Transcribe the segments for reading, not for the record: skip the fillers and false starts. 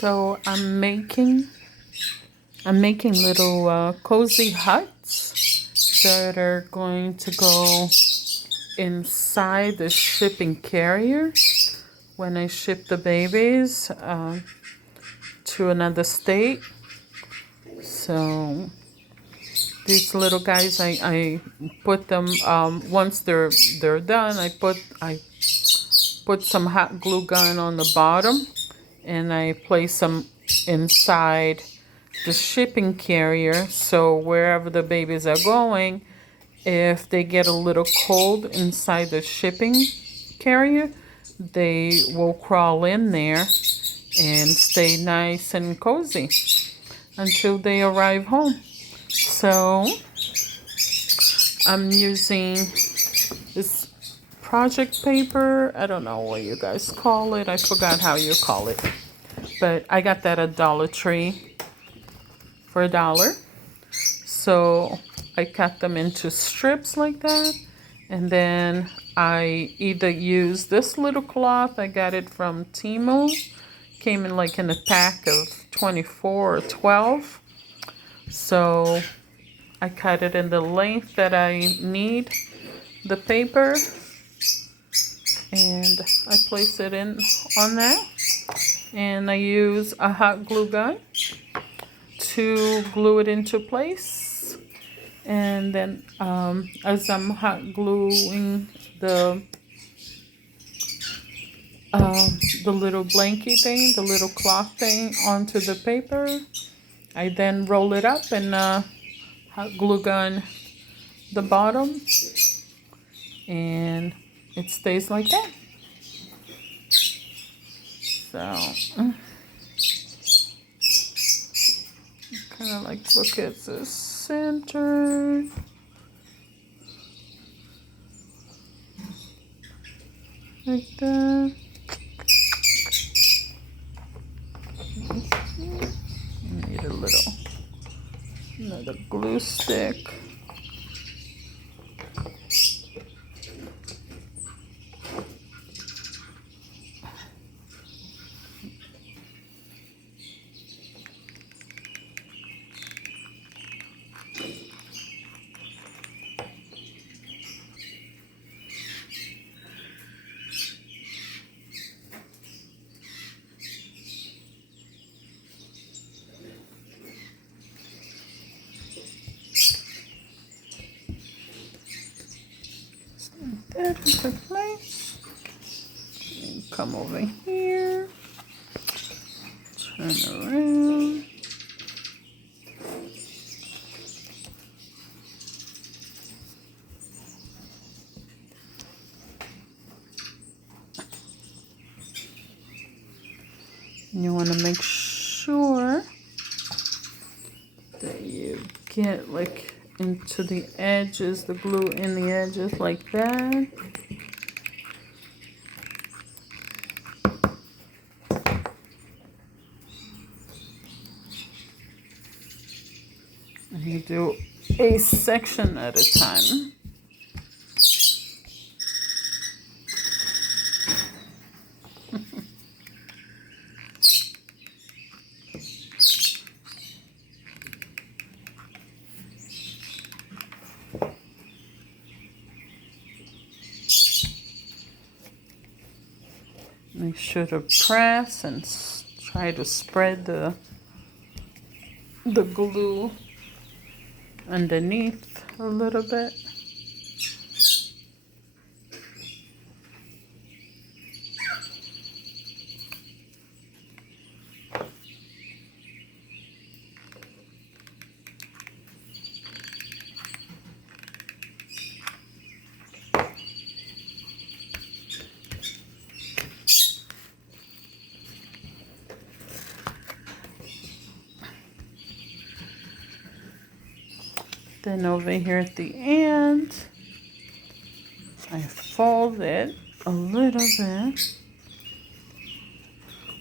So I'm making little cozy huts that are going to go inside the shipping carrier when I ship the babies to another state. So these little guys, I put them once they're done. I put some hot glue gun on the bottom, and I place them inside the shipping carrier. So wherever the babies are going, if they get a little cold inside the shipping carrier, they will crawl in there and stay nice and cozy until they arrive home. So I'm using this project paper. I don't know what you guys call it. I forgot how you call it. But I got that at Dollar Tree for $1. So I cut them into strips like that. And then I either use this little cloth. I got it from Temu. Came in like in a pack of 24 or 12. So I cut it in the length that I need the paper, and I place it in on that, and I use a hot glue gun to glue it into place. And then as I'm hot gluing the little blankie thing, the little cloth thing onto the paper, I then roll it up and hot glue gun the bottom, and it stays like that. So kind of like look at the center. Like that. Need another glue stick. That into place. And come over here. Turn around. You want to make sure that you get like into the edges, the glue in the edges like that. And you do a section at a time. Make sure to press and try to spread the glue underneath a little bit. Then over here at the end, I fold it a little bit.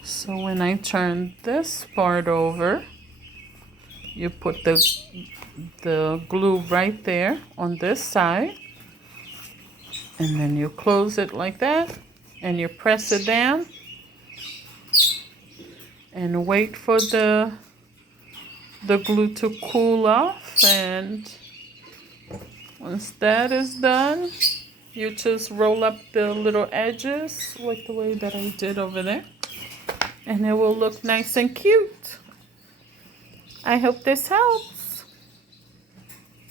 So when I turn this part over, you put the glue right there on this side. And then you close it like that, and you press it down. and wait for the glue to cool off. And once that is done, you just roll up the little edges like the way that I did over there, and it will look nice and cute. I hope this helps.